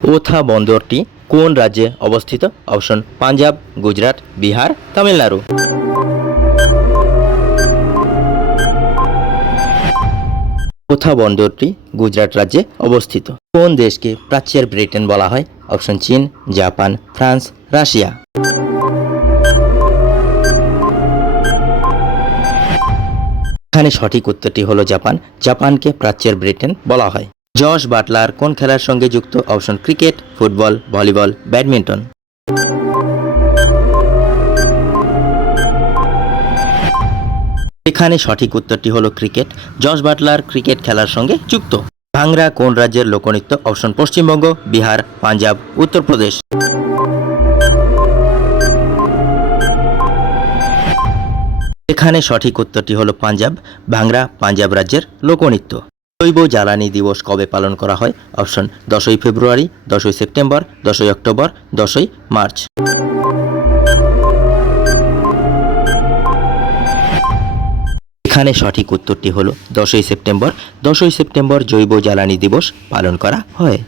ওথা বন্দরটি কোন রাজ্যে অবস্থিত? অপশন পাঞ্জাব, গুজরাট, বিহার, তামিলনাড়ু। ওথা বন্দরটি গুজরাট রাজ্যে অবস্থিত। কোন দেশকে প্রাচ্যের ব্রিটেন বলা হয়? অপশন চীন, জাপান, ফ্রান্স, রাশিয়া। এখানে সঠিক উত্তরটি হলো জাপান। জাপানকে প্রাচ্যের ব্রিটেন বলা হয়। জস বাটলার কোন খেলার সঙ্গে যুক্ত? Option cricket, football, volleyball, badminton. এখানে সঠিক উত্তরটি হলো ক্রিকেট। জস বাটলার ক্রিকেট খেলার সঙ্গে যুক্ত। ভাংরা কোন রাজ্যের লোকনৃত্য? অপশন পশ্চিমবঙ্গ, বিহার, পাঞ্জাব, উত্তরপ্রদেশ। এখানে সঠিক উত্তরটি হলো পাঞ্জাব। ভাংরা পাঞ্জাব রাজ্যের লোকনৃত্য। জৈব জ্বালানি দিবস কবে পালন করা হয়? অপশন 10ই ফেব্রুয়ারি, 10ই সেপ্টেম্বর, 10ই অক্টোবর, 10ই মার্চ। এখানে সঠিক উত্তরটি হলো 10ই সেপ্টেম্বর। 10ই সেপ্টেম্বর জৈব জ্বালানি দিবস পালন করা হয়।